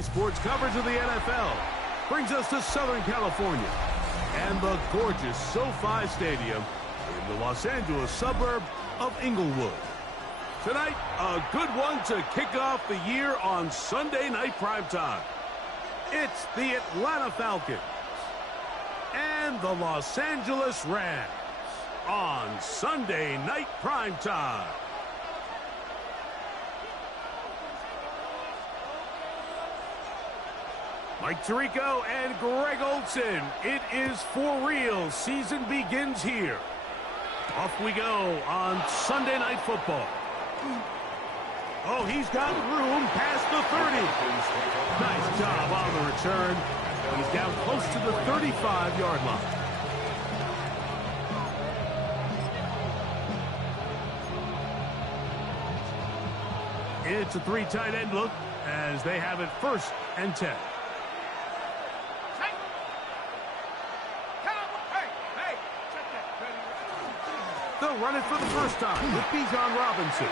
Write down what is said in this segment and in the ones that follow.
Saturday sports coverage of the NFL brings us to Southern California and the gorgeous SoFi Stadium in the Los Angeles suburb of Inglewood. Tonight, a good one to kick off the year on Sunday night primetime. It's the Atlanta Falcons and the Los Angeles Rams on Sunday night primetime. Mike Tirico and Greg Olson. It is for real. Season begins here. Off we go on Sunday Night Football. Oh, he's got room past the 30. Nice job on the return. He's down close to the 35-yard line. It's a three tight end look as they have it 1st and 10. They'll run it for the first time with Bijan Robinson.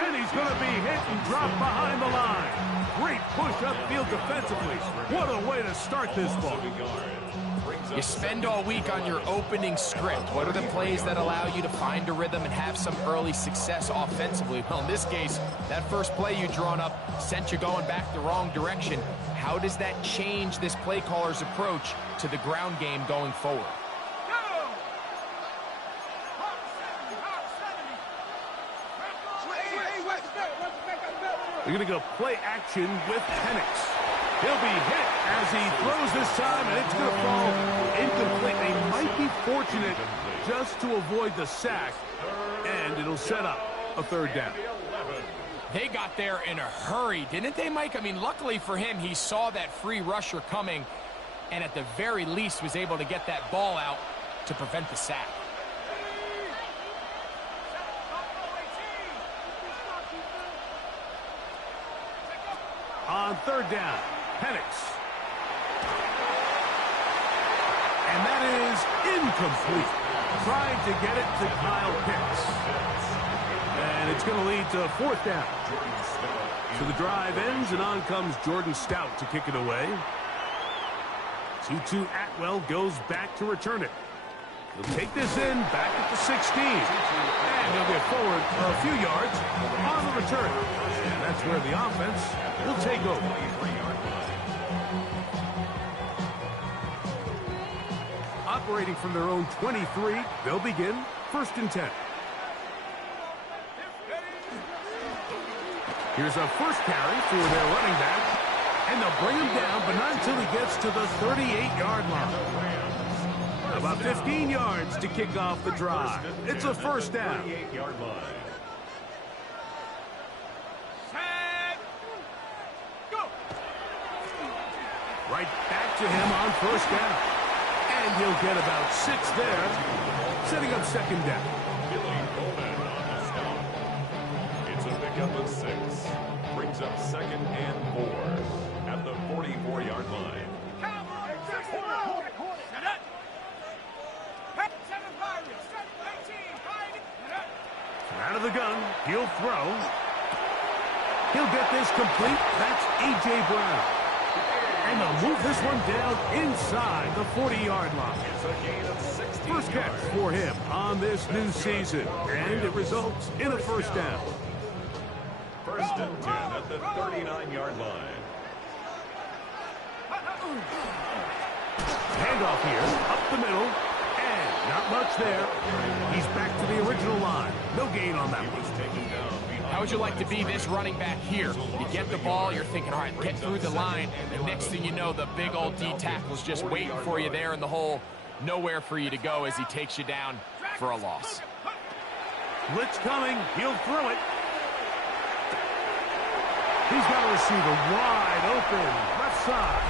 And he's going to be hit and dropped behind the line. Great push upfield defensively. What a way to start this ball. You spend all week on your opening script. What are the plays that allow you to find a rhythm and have some early success offensively? Well, in this case, that first play you drawn up sent you going back the wrong direction. How does that change this play caller's approach to the ground game going forward? They're going to go play action with Penix. He'll be hit as he throws this time, and it's going to fall incomplete. They might be fortunate just to avoid the sack, and it'll set up a 3rd down. They got there in a hurry, didn't they, Mike? I mean, luckily for him, he saw that free rusher coming, and at the very least was able to get that ball out to prevent the sack. On 3rd down, Penix. And that is incomplete. Trying to get it to Kyle Pitts. And it's going to lead to 4th down. So the drive ends, and on comes Jordan Stout to kick it away. Tutu Atwell goes back to return it. He'll take this in back at the 16. And he'll get forward a few yards on the return. And that's where the offense will take over. Operating from their own 23, they'll begin 1st and 10. Here's a first carry for their running back. And they'll bring him down, but not until he gets to the 38-yard line. About 15 yards to kick off the drive. It's a 1st down. Right back to him on 1st down. And he'll get about 6 there, setting up 2nd down. It's a pickup of 6. Brings up 2nd and 4 at the 44-yard line. Out of the gun, he'll throw. He'll get this complete. That's A.J. Brown. And they'll move this one down inside the 40-yard line. First catch for him on this new season. And it results in a 1st down. 1st and 10 at the 39-yard line. Handoff here, up the middle. And not much there. He's back to the original line. No gain on that one. How would you like to be this running back here? You get the ball, you're thinking, all right, get through the line. And next thing you know, the big old D tackle's just waiting for you there in the hole. Nowhere for you to go as he takes you down for a loss. Blitz coming. He'll throw it. He's got a receiver wide open, left side.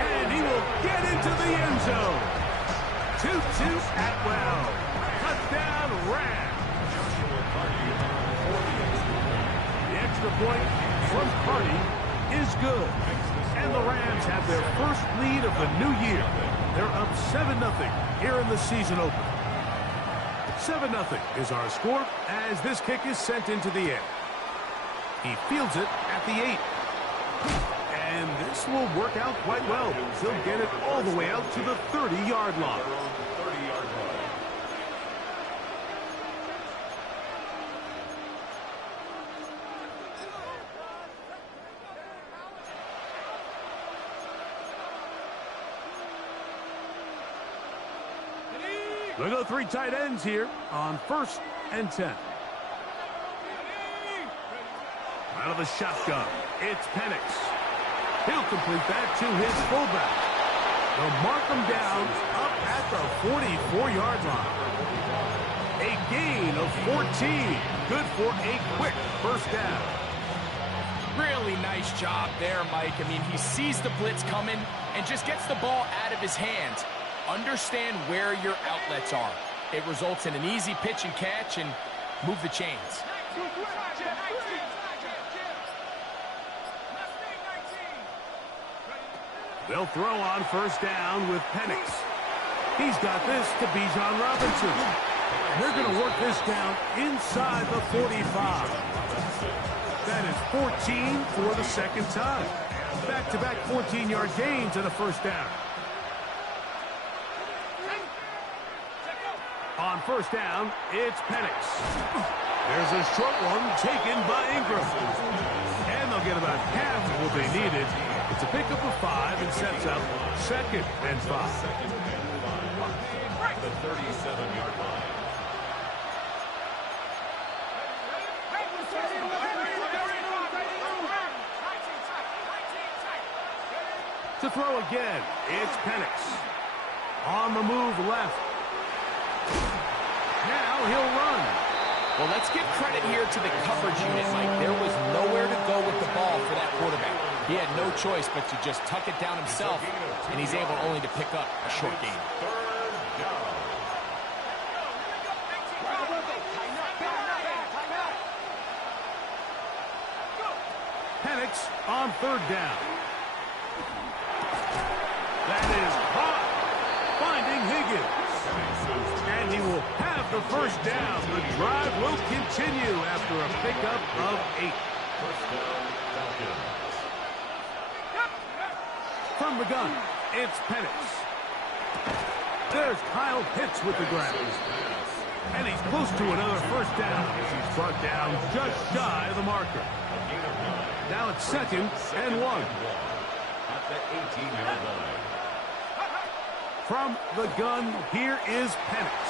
And he will get into the end zone. Tutu Atwell. Touchdown, Rams. The extra point from Cardi is good. And the Rams have their first lead of the new year. They're up 7-0 here in the season opener. 7-0 is our score as this kick is sent into the air. He fields it at the 8. And this will work out quite well. He'll get it all the way out to the 30-yard line. They go 3 tight ends here on 1st and 10. Out of the shotgun, it's Penix. He'll complete that to his fullback. They'll mark him down up at the 44-yard line. A gain of 14. Good for a quick first down. Really nice job there, Mike. I mean, he sees the blitz coming and just gets the ball out of his hands. Understand where your outlets are. It results in an easy pitch and catch and move the chains. They'll throw on 1st down with Penix. He's got this to Bijan Robinson. They're going to work this down inside the 45. That is 14 for the second time. Back-to-back 14-yard gains and a 1st down. On 1st down, it's Penix. There's a short one taken by Ingram. And they'll get about half of what they needed. It's a pickup of 5 and sets up 2nd and 5. The 37-yard line. To throw again, it's Penix. On the move left. Now he'll run. Well, let's give credit here to the coverage unit, Mike. There was nowhere to go with the ball for that quarterback. He had no choice but to just tuck it down himself, and he's able only to pick up a short gain. Penix on 3rd down. That is caught. Finding Higgins. And he will have the 1st down. The drive will continue after a pickup of 8. From the gun, it's Penix. There's Kyle Pitts with the grab. And he's close to another 1st down as he's brought down just shy of the marker. Now it's 2nd and 1. At the 18-yard line. From the gun, here is Penix.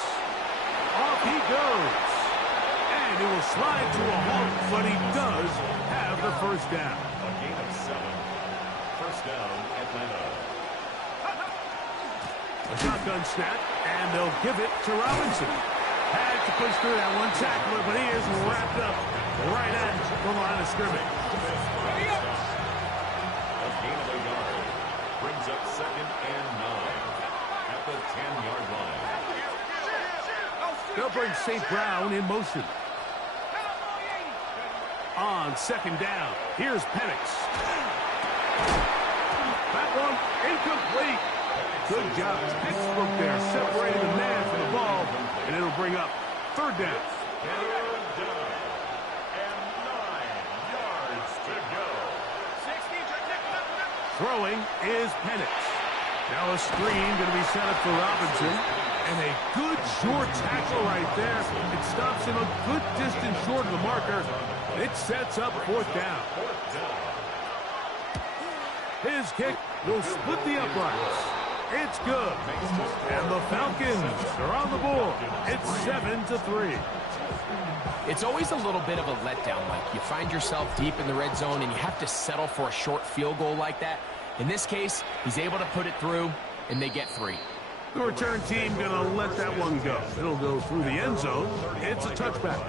Off he goes. And he will slide to a halt, but he does have the 1st down. A gain of 7. 1st down, Atlanta. A shotgun snap, and they'll give it to Robinson. Had to push through that one tackler, but he is wrapped up right at the line of scrimmage. A gain of a yard. Brings up 2nd and 9. At the 10-yard line. They'll bring St. Brown in motion. On 2nd down, here's Penix. That one incomplete. Good job, textbook there, separating the man from the ball, and it'll bring up 3rd down. 3rd down, and 9 yards to go. Throwing is Penix. Now a screen going to be set up for Robinson. And a good short tackle right there. It stops him a good distance short of the marker. It sets up 4th down. His kick will split the uprights. It's good. And the Falcons are on the board. It's 7-3. It's always a little bit of a letdown, Mike. You find yourself deep in the red zone, and you have to settle for a short field goal like that. In this case, he's able to put it through, and they get 3. The return team going to let that one go. It'll go through the end zone. It's a touchback.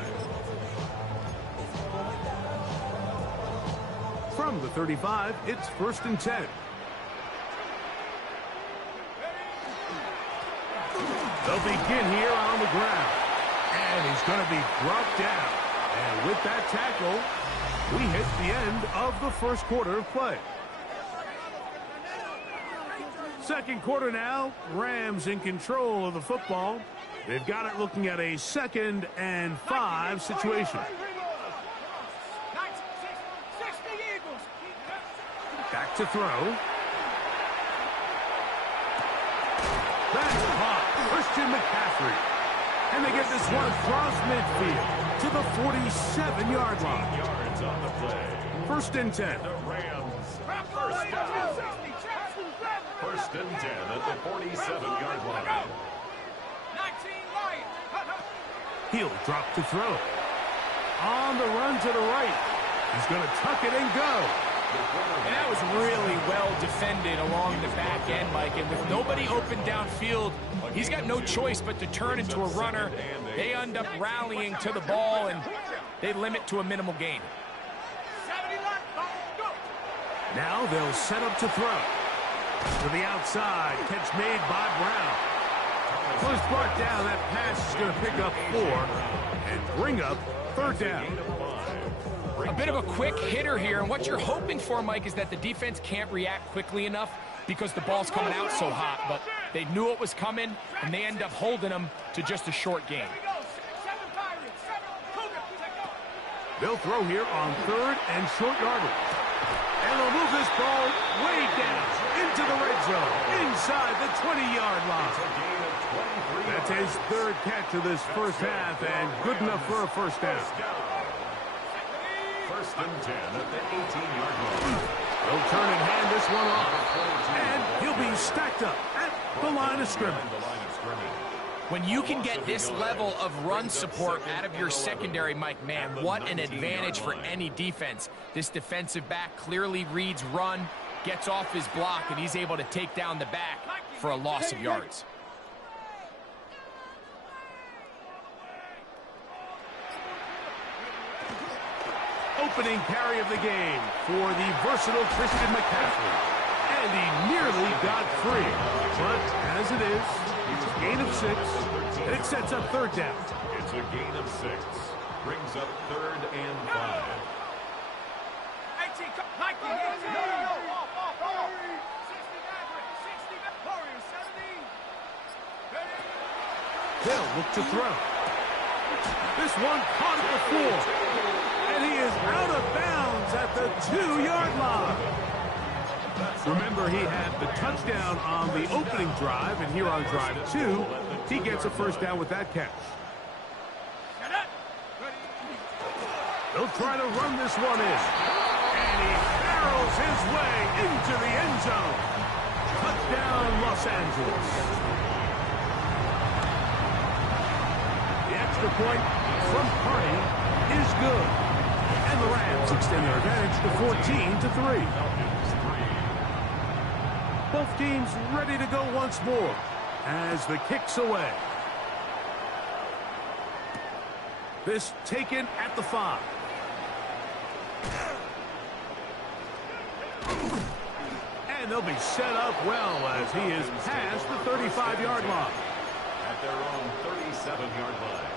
From the 35, it's 1st and 10. They'll begin here on the ground. And he's going to be brought down. And with that tackle, we hit the end of the 1st quarter of play. 2nd quarter now, Rams in control of the football. They've got it looking at a 2nd and 5 situation. to throw. That's caught. Christian McCaffrey. And they get this one across midfield to the 47-yard line. Yards on the play. First and 10. The Rams. First and 10 at the 47-yard line. He'll drop to throw. On the run to the right. He's going to tuck it and go. And that was really well defended along the back end, Mike. And with nobody open downfield, he's got no choice but to turn into a runner. They end up rallying to the ball, and they limit to a minimal gain. Now they'll set up to throw. To the outside. Catch made by Brown. First brought down. That pass is going to pick up 4 and bring up third down. A bit of a quick hitter here, and what you're hoping for, Mike, is that the defense can't react quickly enough because the ball's coming out so hot, but they knew it was coming, and they end up holding them to just a short gain. They'll throw here on third and short yardage. And they'll move this ball way down into the red zone, inside the 20-yard line. That's his third catch of this first half, and good enough for a first down. First and 10 at the 18-yard line. They'll turn and hand this one off. And he'll be stacked up at the line of scrimmage. When you can get this level of run support out of your secondary, Mike, man, what an advantage for any defense. This defensive back clearly reads run, gets off his block, and he's able to take down the back for a loss of yards. Opening carry of the game for the versatile Christian McCaffrey. And he nearly got free. But as it is, it's a gain of 6, and it sets up third down. It's a gain of 6. Brings up third and 5. They'll look to throw. This one caught at the 4. And he is out of bounds at the 2-yard line. Remember, he had the touchdown on the opening drive, and here on drive 2, he gets a first down with that catch. They'll try to run this one in. And he barrels his way into the end zone. Touchdown, Los Angeles. The extra point from Carney is good. And the Rams extend their advantage to 14-3. Both teams ready to go once more as the kick's away. This taken at the 5. And they'll be set up well as he is past the 35-yard line. At their own 37-yard line.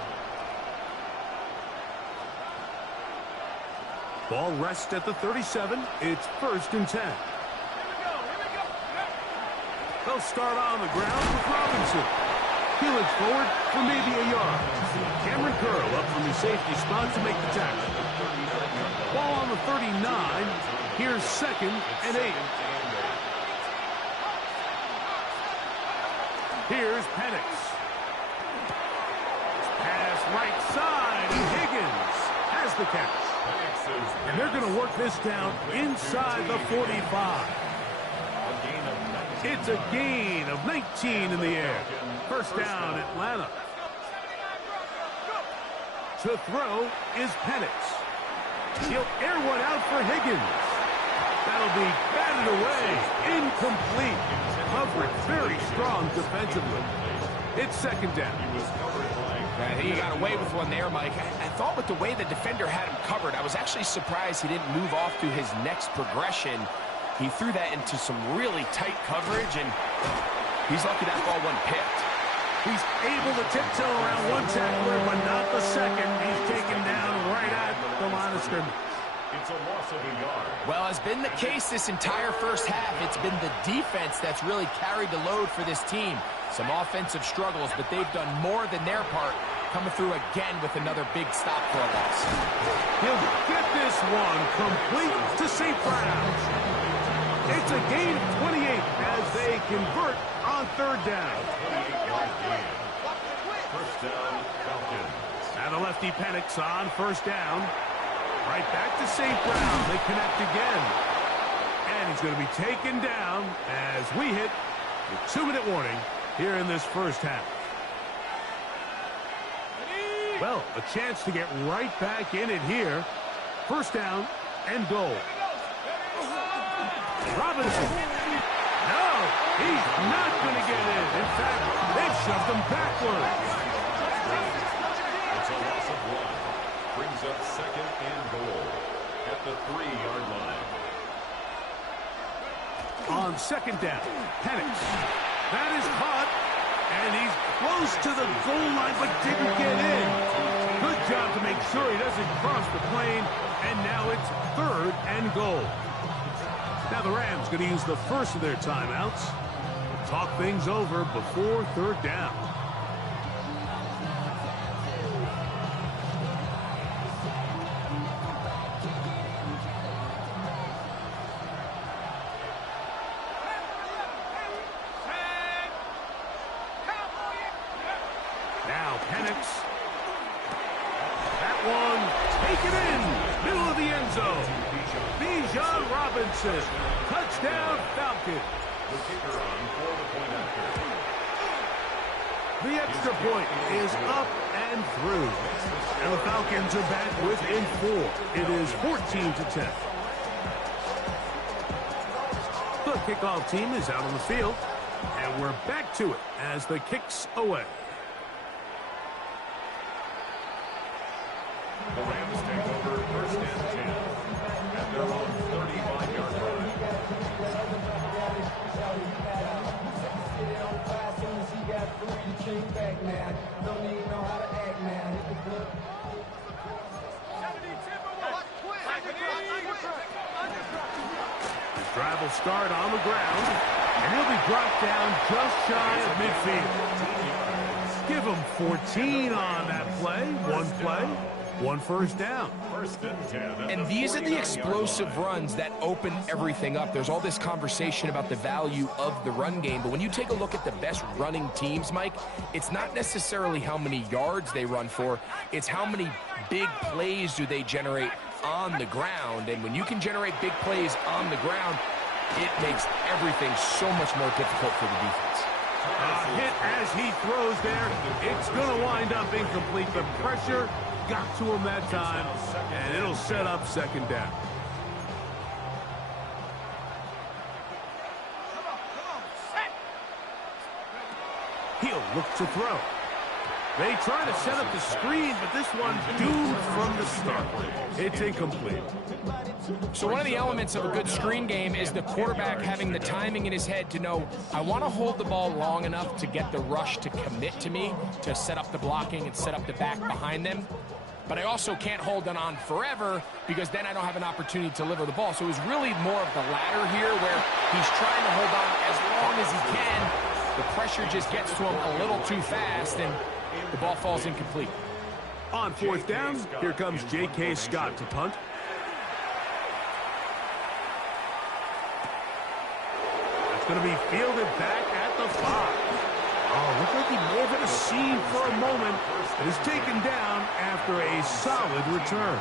Ball rests at the 37. It's first and 10. They'll start on the ground with Robinson. He'll look forward for maybe a yard. Cameron Curl up from his safety spot to make the tackle. Ball on the 39. Here's second and 8. Here's Penix. Pass right side. Higgins has the catch. And they're going to work this down inside the 45. It's a gain of 19 in the air. First down, Atlanta. To throw is Penix. He'll air one out for Higgins. That'll be batted away. Incomplete. Coverage very strong defensively. It's second down. I think he got away with one there, Mike. I thought with the way the defender had him covered, I was actually surprised he didn't move off to his next progression. He threw that into some really tight coverage, and he's lucky that ball wasn't picked. He's able to tiptoe around one tackler, but not the second. He's taken down right at the line of scrimmage. It's a loss of a yard. Well, as been the case this entire first half, it's been the defense that's really carried the load for this team. Some offensive struggles, but they've done more than their part, coming through again with another big stop for a loss. He'll get this one complete to St. Brown. It's a gain of 28 as they convert on third down. First down, Falcons. Now the lefty Penix on first down. Right back to St. Brown. They connect again. And he's going to be taken down as we hit the 2-minute warning here in this first half. Well, a chance to get right back in it here. First down and goal. Robinson. No, he's not going to get in. In fact, they've shoved him backwards. It's a loss of 1. Brings up second and goal at the 3-yard line. On second down, Penix. That is caught, and he's close to the goal line but didn't get in. Good job to make sure he doesn't cross the plane, and now it's third and goal. Now the Rams going to use the first of their timeouts. Talk things over before third down. Now Penix. That one taken in. Middle of the end zone. Bijan Robinson. Touchdown Falcons. The kicker on for the point after. The extra point is up and through. And the Falcons are back within 4. It is 14-10. The kickoff team is out on the field. And we're back to it as the kick's away. The Rams take over first and 10 at their own 35-yard line. His drive will start on the ground, and he'll be brought down just shy of midfield. Give him 14 on that play. One first down. First and 10. And these are the explosive runs that open everything up. There's all this conversation about the value of the run game, but when you take a look at the best running teams, Mike, it's not necessarily how many yards they run for, it's how many big plays do they generate on the ground. And when you can generate big plays on the ground, it makes everything so much more difficult for the defense. A hit as he throws there. It's going to wind up incomplete. The pressure got to him that time, and it'll set up second down. He'll look to throw. They try to set up the screen, but this one's doomed from the start. It's incomplete. So one of the elements of a good screen game is the quarterback having the timing in his head to know, I want to hold the ball long enough to get the rush to commit to me, to set up the blocking and set up the back behind them. But I also can't hold it on forever because then I don't have an opportunity to deliver the ball. So it was really more of the latter here where he's trying to hold on as long as he can. The pressure just gets to him a little too fast and the ball falls incomplete. On fourth down, here comes J.K. Scott to punt. That's going to be fielded back at the 5. Oh, looked like he may have hit a seam for a moment. It is taken down after a solid return.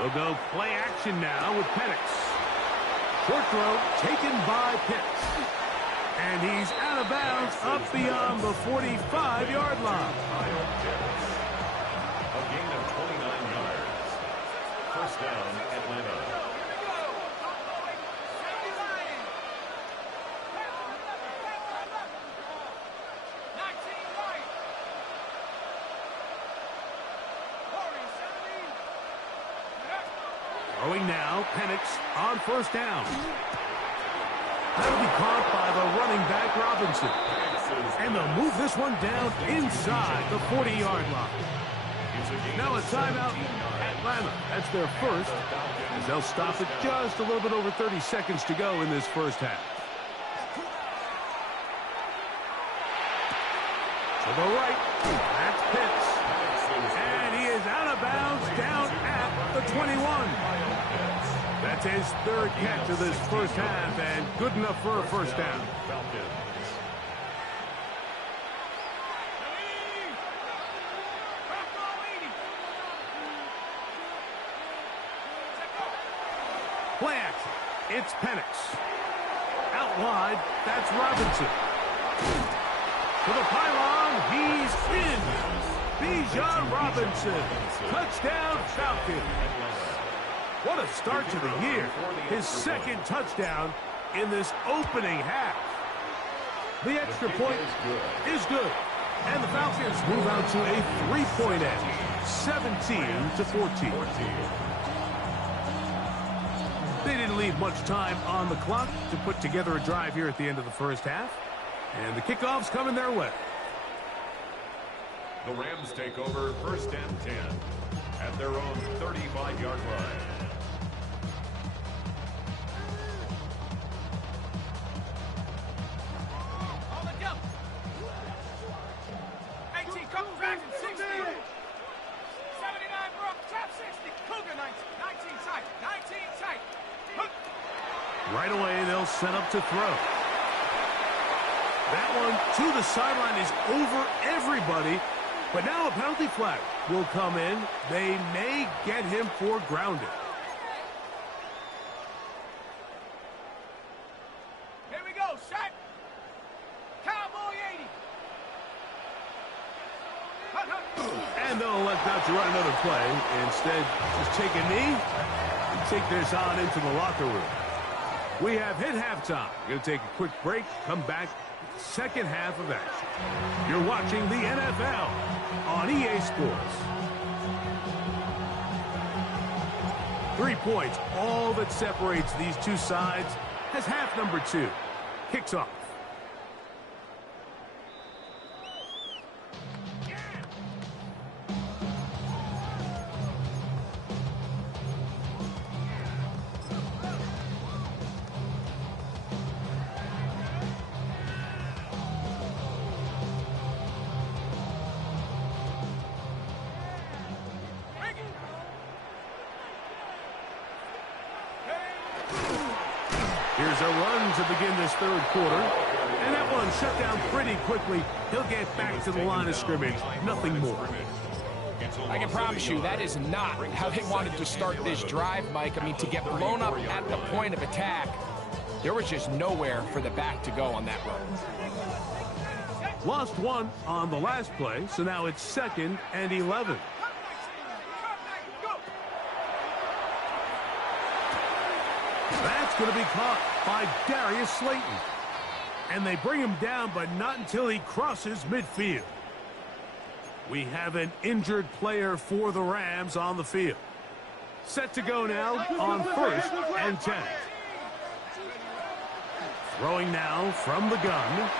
We'll go play action now with Penix. Short throw taken by Pitts. And he's out of bounds up beyond the 45-yard line. A gain of 29 yards. First down, Atlanta. Throwing now, Penix on first down. That'll be caught by the running back, Robinson. And they'll move this one down inside the 40-yard line. Now a timeout, Atlanta. That's their first, as they'll stop it just a little bit over 30 seconds to go in this first half. To the right. That's Pitts. And he is out of bounds down at the 21. That's his third catch of this first half, and good enough for a first down. Play action. It's Penix. Out wide, that's Robinson. To the pylon, he's in. Bijan Robinson. Touchdown, Falcons. What a start to the year. His second touchdown in this opening half. The extra point is good. And the Falcons move out to a 3-point edge, 17-14. They didn't leave much time on the clock to put together a drive here at the end of the first half. And the kickoff's coming their way. The Rams take over first and 10 at their own 35-yard line. On the jump. 18, couple tracks and 60. 79 Brook, top 60. Cougar 19, 19 tight, 19 tight. Right away, they'll set up to throw. That one to the sideline is over everybody. But now a penalty flag will come in. They may get him for grounding. Here we go, shot. Cowboy 80. And they'll elect not to run another play. Instead, just take a knee and take this on into the locker room. We have hit halftime. Going to take a quick break, come back. Second half of action. You're watching the NFL on EA Sports. 3 points, all that separates these two sides, as half number 2 kicks off. Here's a run to begin this third quarter. And that one shut down pretty quickly. He'll get back to the line of scrimmage. Nothing more. I can promise you that is not how they wanted to start this drive, Mike. I mean, to get blown up at the point of attack, there was just nowhere for the back to go on that run. Lost one on the last play, so now it's 2nd and 11. That's going to be caught by Darius Slayton. And they bring him down, but not until he crosses midfield. We have an injured player for the Rams on the field. Set to go now on 1st and 10. Throwing now from the gun.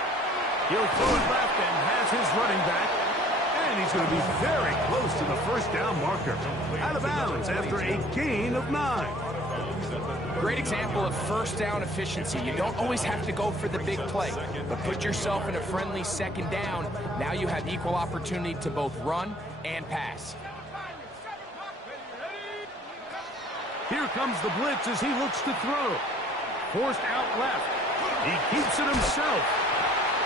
He'll throw it left and has his running back. And he's going to be very close to the first down marker. Out of bounds after a gain of 9. Great example of first down efficiency. You don't always have to go for the big play, but put yourself in a friendly second down. Now you have equal opportunity to both run and pass. Here comes the blitz as he looks to throw. Forced out left. He keeps it himself.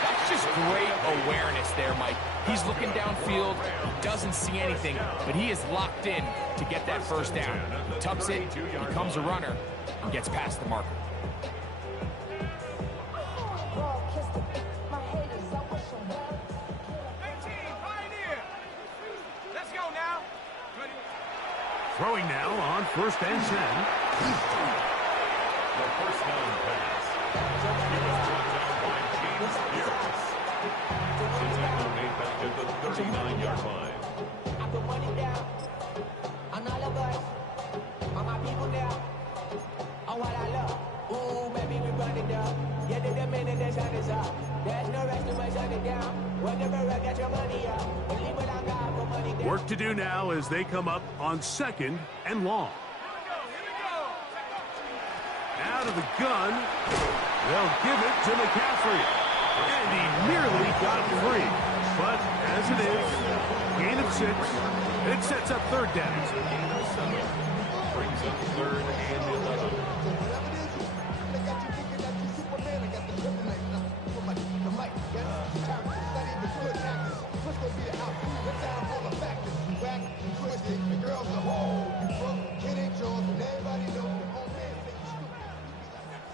That's just great awareness there, Mike. He's looking downfield, doesn't see anything, but he is locked in to get that first down. He tucks it, becomes a runner, and gets past the marker. Let's go now. Throwing now on 1st and 10. The first down pass. He was brought down by James Pierce. He's at the 39-yard line. I put money down on all of us, on my people now, on what I love. Ooh, baby, we run it down. Yeah, the minute the sun is up. There's no rest to my shut it down. Whenever I get your money up, believe what I got for money down. Work to do now as they come up on 2nd and long. Out of the gun. They'll give it to McCaffrey. And he nearly got free. But as it is, gain of 6, it sets up third down. Brings up third and 11.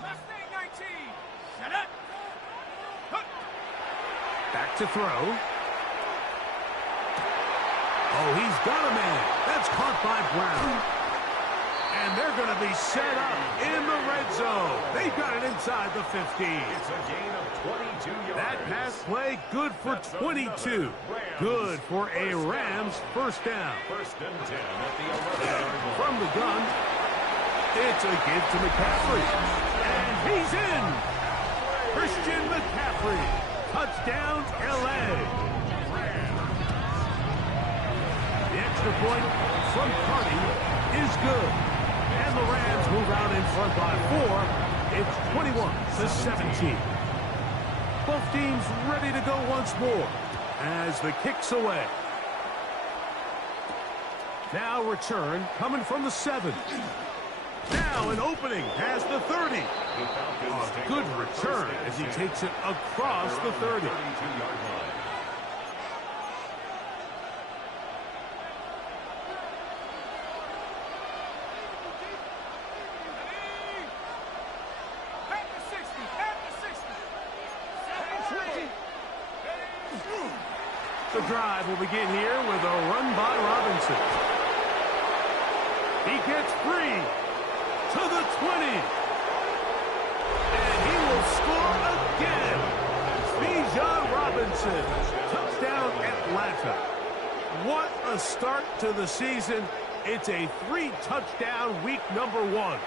Mustang 19. Set up. Back to throw. Oh, he's got a man. That's caught by Brown. And they're going to be set up in the red zone. They've got it inside the 15. It's a gain of 22 yards. That pass play, good for 22. Good for a Rams first down. First and 10 at the 11-yard line. From the gun, it's a give to McCaffrey. And he's in. Christian McCaffrey. Touchdown, L.A. The extra point from Cardi is good. And the Rams move out in front by 4. It's 21-17. Both teams ready to go once more as the kick's away. Now return coming from the 7. Now an opening past the 30. A good return as he takes it across the 30. The drive will begin here with a run by Robinson. He gets free to the 20. And he will score again. Bijan Robinson. Touchdown Atlanta. What a start to the season. It's a 3-touchdown week number 1.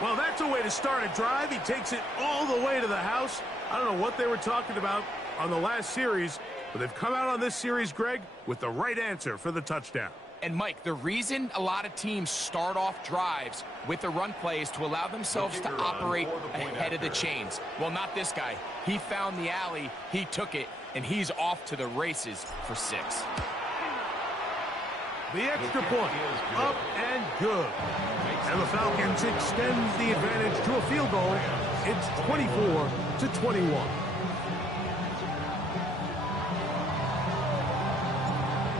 Well, that's a way to start a drive. He takes it all the way to the house. I don't know what they were talking about on the last series, but they've come out on this series, Greg, with the right answer for the touchdown. And, Mike, the reason a lot of teams start off drives with the run play is to allow themselves to operate ahead of the chains. Well, not this guy. He found the alley, he took it, and he's off to the races for 6. The extra point, up and good. And the Falcons extend the advantage to a field goal. It's 24-21.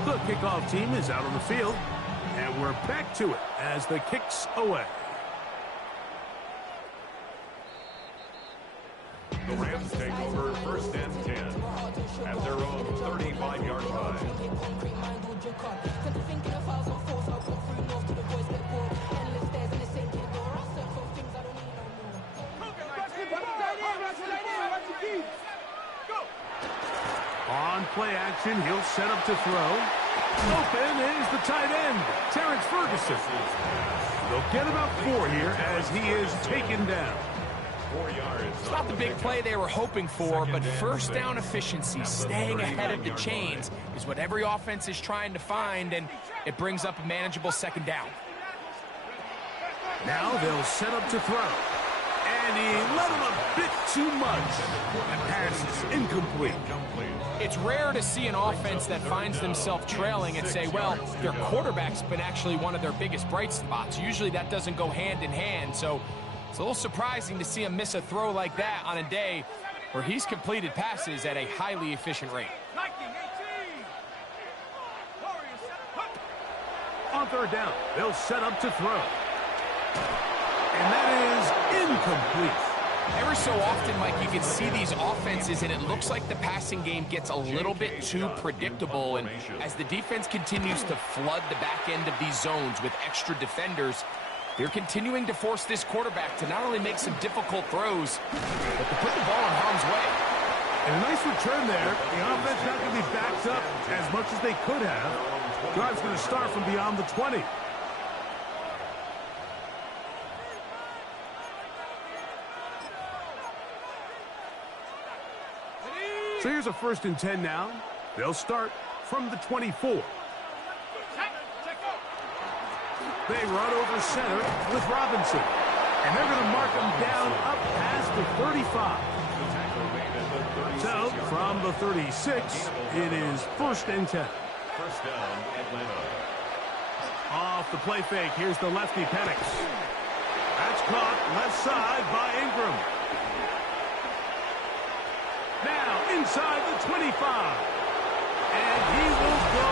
The kickoff team is out on the field, and we're back to it as the kick's away. The Rams take over first and 10 at their own 35-yard line. On play action, he'll set up to throw. Open is the tight end, Terrence Ferguson. They'll get about 4 here as he is taken down. 4 yards. It's not the big play they were hoping for, but first down efficiency, staying ahead of the chains, is what every offense is trying to find, and it brings up a manageable second down. Now they'll set up to throw. And he let him a bit too much. And pass is incomplete. It's rare to see an offense that finds themselves trailing and say, well, their quarterback's been actually one of their biggest bright spots. Usually that doesn't go hand in hand, so it's a little surprising to see him miss a throw like that on a day where he's completed passes at a highly efficient rate. On third down, they'll set up to throw. And that is incomplete. Every so often, Mike, you can see these offenses, and it looks like the passing game gets a little bit too predictable. And as the defense continues to flood the back end of these zones with extra defenders, they're continuing to force this quarterback to not only make some difficult throws, but to put the ball in harm's way. And a nice return there. The offense not going to be backed up as much as they could have. Drive's going to start from beyond the 20. So here's a first and 10 now. They'll start from the 24. They run over center with Robinson. And they're going to mark him down up past the 35. The tackle made at the So, from the 36, it is 1st and 10. First down, Atlanta. Off the play fake, here's the lefty, Penix. That's caught left side by Ingram. Now, inside the 25. And he will go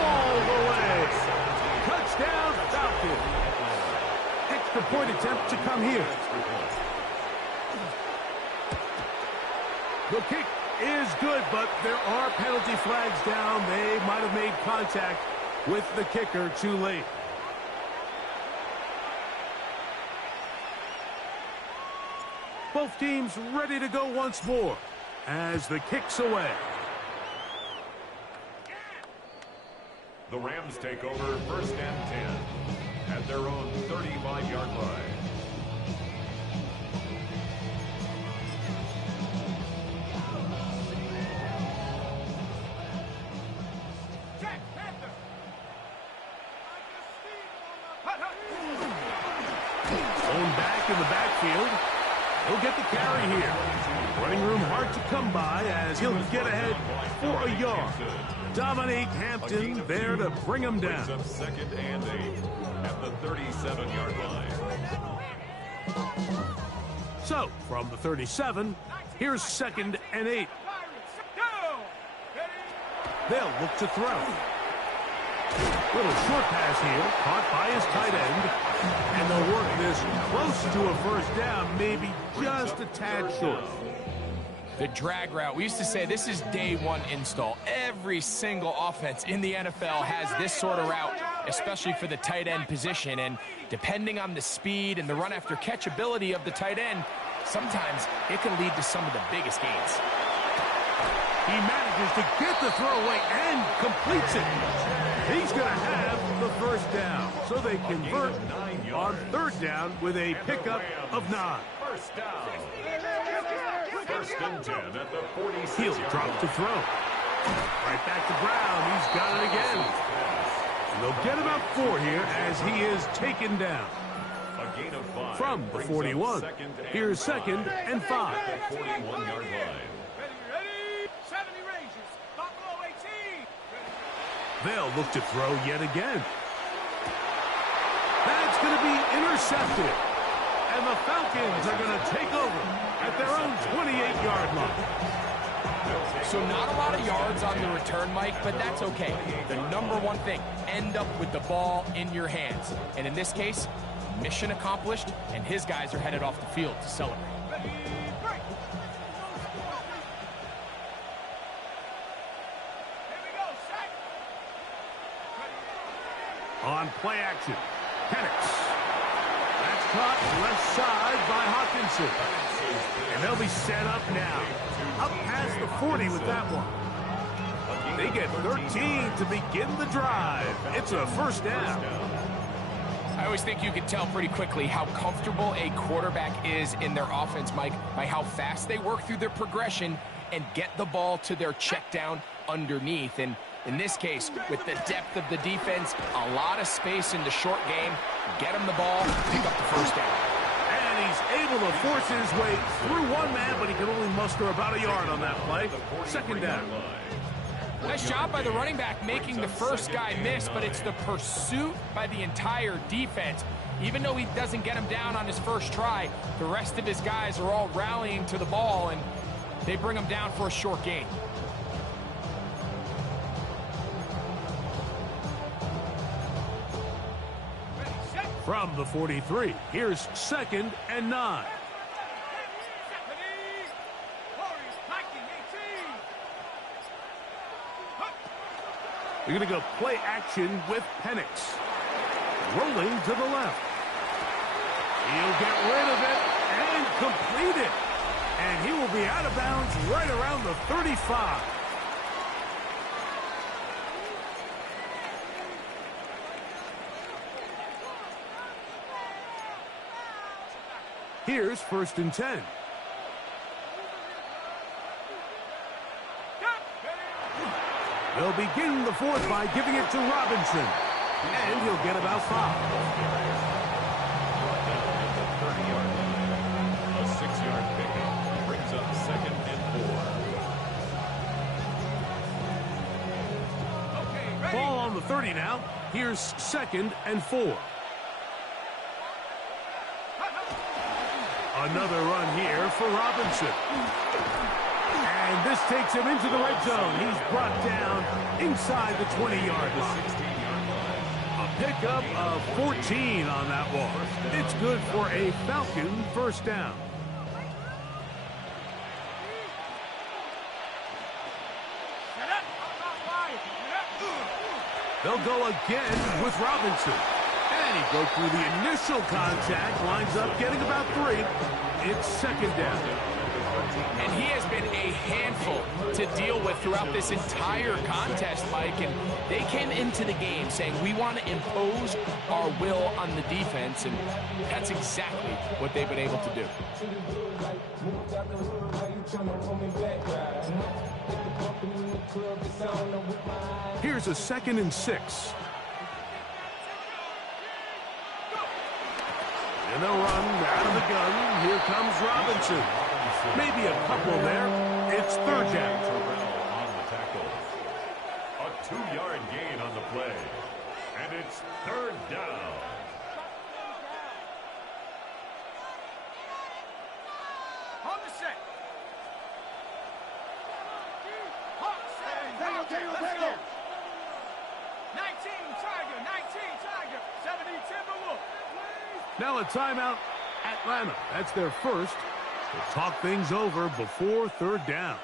all the way. Touchdown, Falcons. Extra point attempt to come here. The kick is good, but there are penalty flags down. They might have made contact with the kicker too late. Both teams ready to go once more as the kick's away. The Rams take over 1st and 10 at their own 35-yard line. Thrown back in the backfield. He'll get the carry here. Running room hard to come by as he'll get ahead for a yard. Dominique Hampton there to bring him down. Up 2nd and 8 at the 37-yard line. So, from the 37, here's 2nd and 8. They'll look to throw. Little short pass here, caught by his tight end. And they'll work this close to a 1st down, maybe just a tad short. The drag route. We used to say this is day one install. Every single offense in the NFL has this sort of route, especially for the tight end position. And depending on the speed and the run after catch ability of the tight end, sometimes it can lead to some of the biggest gains. He manages to get the throw away and completes it. He's going to have the 1st down. So they convert on 3rd down with a pickup of 9. First down. 1st and 10 at the 46. He'll drop to throw. Right back to Brown. He's got it again. And they'll get about 4 here as he is taken down. A gain of 5. From the 41. Here's 2nd and 5. At the 41-yard line. Ready, 70 Rangers, Buffalo 18. They'll look to throw yet again. That's going to be intercepted. And the Falcons are going to take over at their own 28-yard line. So not a lot of yards on the return, Mike, but that's okay. The number one thing, end up with the ball in your hands. And in this case, mission accomplished, and his guys are headed off the field to celebrate. On play action, Penix. That's caught left side by Hawkinson. And they'll be set up now. Up past the 40 with that one. They get 13 to begin the drive. It's a 1st down. I always think you can tell pretty quickly how comfortable a quarterback is in their offense, Mike, by how fast they work through their progression and get the ball to their check down underneath. And in this case, with the depth of the defense, a lot of space in the short game, get him the ball, pick up the 1st down. And he's able to force his way through one man, but he can only muster about a yard on that play. 2nd down. Nice job by the running back making the first guy miss, but it's the pursuit by the entire defense. Even though he doesn't get him down on his first try, the rest of his guys are all rallying to the ball, and they bring him down for a short gain. From the 43, here's 2nd and 9. They're going to go play action with Penix. Rolling to the left. He'll get rid of it and complete it. And he will be out of bounds right around the 35. Here's 1st and 10. They'll begin the 4th by giving it to Robinson. And he'll get about 5. A 6-yard pickup brings up 2nd and 4. 30 now. Here's 2nd and 4. Another run here for Robinson. And this takes him into the red zone. He's brought down inside the 20-yard line. A pickup of 14 on that walk. It's good for a Falcon first down. They'll go again with Robinson. And he broke through the initial contact, lines up getting about 3. It's 2nd down. And he has been a handful to deal with throughout this entire contest, Mike. And they came into the game saying, we want to impose our will on the defense. And that's exactly what they've been able to do. Here's a 2nd and 6. And they'll run out of the gun. Here comes Robinson. Maybe a couple there. It's 3rd down. On the tackle. A 2-yard gain on the play. And it's 3rd down. On the set. Let's go. 19 Tiger, 19 Tiger, 70 Timberwolf. Now a timeout, Atlanta. That's their first. They'll talk things over before 3rd down.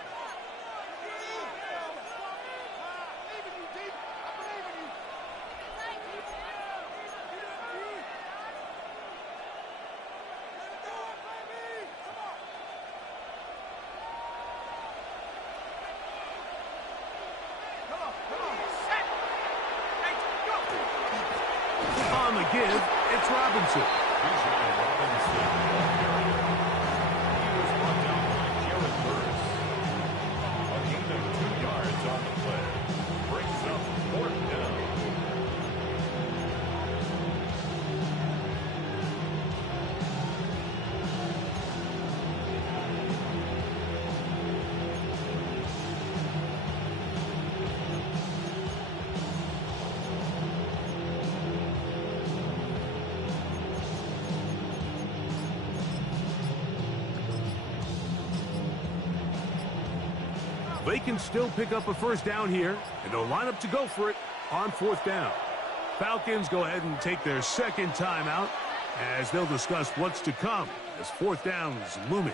On the give, it's Robinson. They can still pick up a first down here, and they'll line up to go for it on 4th down. Falcons go ahead and take their 2nd timeout as they'll discuss what's to come as 4th down is looming.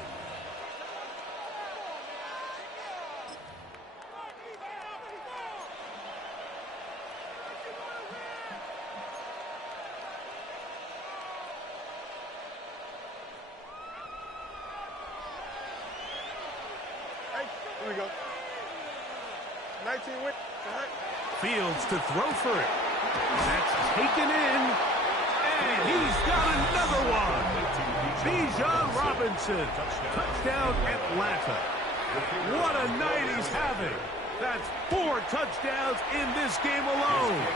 Here we go. 19 win. Fields to throw for it. That's taken in. And he's got another one. Bijan Robinson. Touchdown Atlanta. What a night he's having. That's 4 touchdowns in this game alone.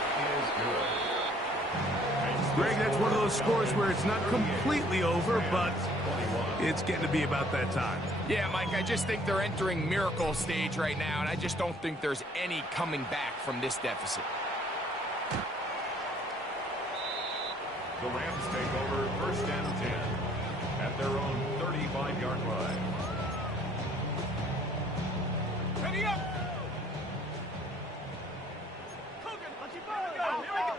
Greg, that's one of those scores where it's not completely over, but it's getting to be about that time. Yeah, Mike, I just think they're entering miracle stage right now, and I just don't think there's any coming back from this deficit. The Rams take over 1st and 10 at their own 35-yard line. Ready up. Hogan, let's keep going. Here we go.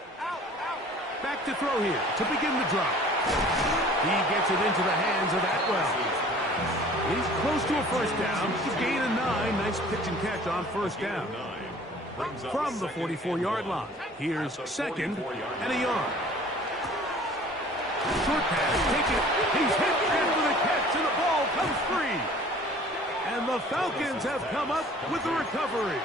Back to throw here to begin the drive. He gets it into the hands of Atwell. He's close to a first down. To gain a 9. Nice pitch and catch on 1st down. From the 44-yard line. Here's 2nd and a yard. Short pass, take it. He's hit after the catch, and the ball comes free. And the Falcons have come up with the recovery.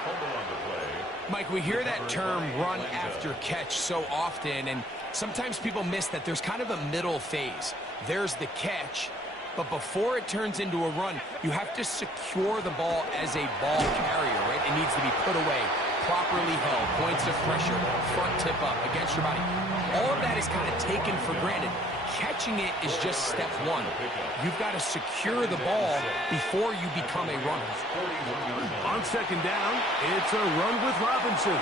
Mike, we hear that term run after catch so often, and sometimes people miss that there's kind of a middle phase. There's the catch, but before it turns into a run, you have to secure the ball as a ball carrier, right? It needs to be put away, properly held, points of pressure, front tip up against your body. All of that is kind of taken for granted. Catching it is just step 1. You've got to secure the ball before you become a runner. On 2nd down, it's a run with Robinson.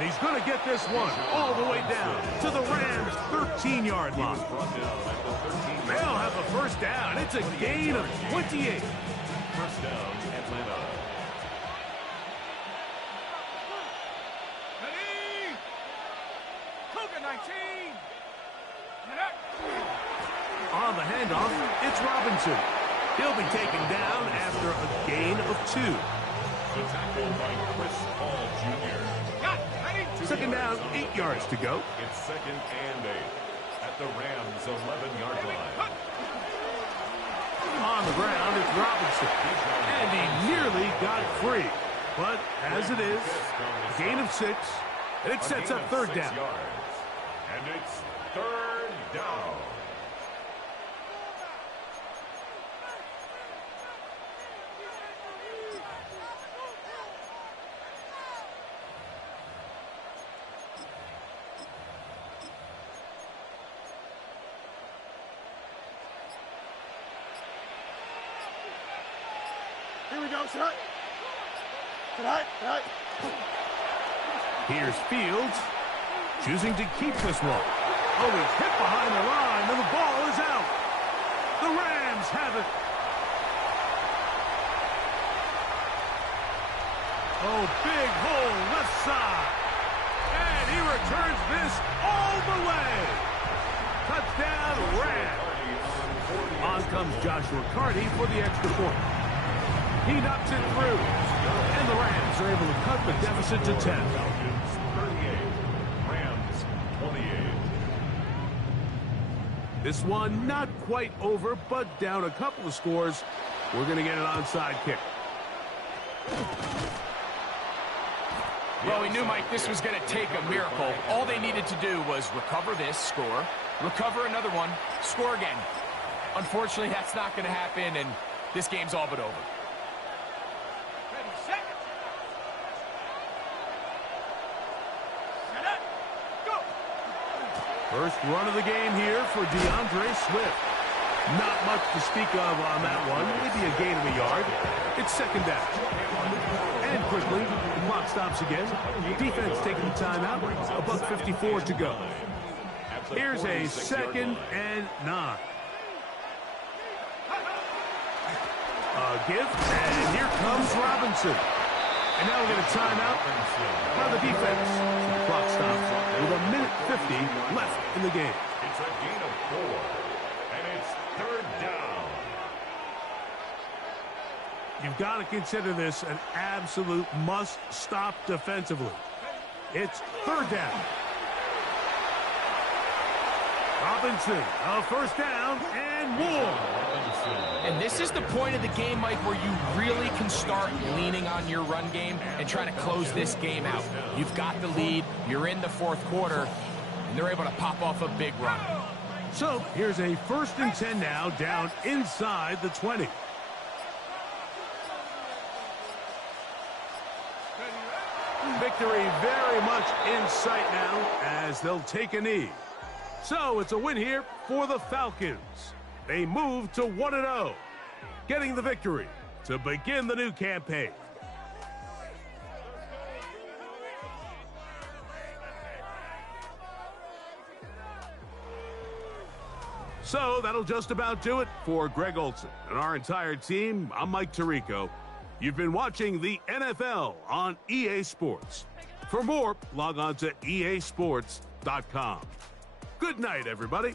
And he's going to get this one all the way down to the Rams' 13-yard line. They'll have a first down. It's a gain of 28. First down, Atlanta. Ready? Cougar 19. On the handoff, it's Robinson. He'll be taken down after a gain of 2. The tackle by Chris Paul Jr. Second down, 8 yards to go. It's second and 8 at the Rams' 11-yard line. On the ground, it's Robinson. And he nearly got free. But as it is, a gain of 6. And it sets up third down. And it's third down. Here we go, set. Set. Here's Fields, choosing to keep this one. Oh, he's hit behind the line, and the ball is out. The Rams have it. Oh, big hole left side. And he returns this all the way. Touchdown, Rams. On comes Joshua Carty for the extra point. He knocks it through. And the Rams are able to cut the deficit to 10. Falcons 38, Rams 28. This one not quite over, but down a couple of scores. We're going to get an onside kick. Well, we knew, Mike, this was going to take a miracle. All they needed to do was recover this, score, recover another one, score again. Unfortunately, that's not going to happen, and this game's all but over. Ready, set. Set up. Go. First run of the game here for DeAndre Swift. Not much to speak of on that one. Maybe a gain of a yard. It's second down. And quickly, the clock stops again. Defense taking the timeout. $1:54 to go. Here's a second and 9. A give, and here comes Robinson. And now we're going to timeout by the defense. The clock stops with 1:50 left in the game. It's a gain of 4, and it's third down. You've got to consider this an absolute must-stop defensively. It's third down. Robinson, a first down and more. And this is the point of the game, Mike, where you really can start leaning on your run game and trying to close this game out. You've got the lead, you're in the fourth quarter, and they're able to pop off a big run. So here's a 1st and 10 now, down inside the 20. Victory very much in sight now as they'll take a knee. So it's a win here for the Falcons. They move to 1-0, getting the victory to begin the new campaign. So that'll just about do it for Greg Olson and our entire team. I'm Mike Tirico. You've been watching the NFL on EA Sports. For more, log on to easports.com. Good night, everybody.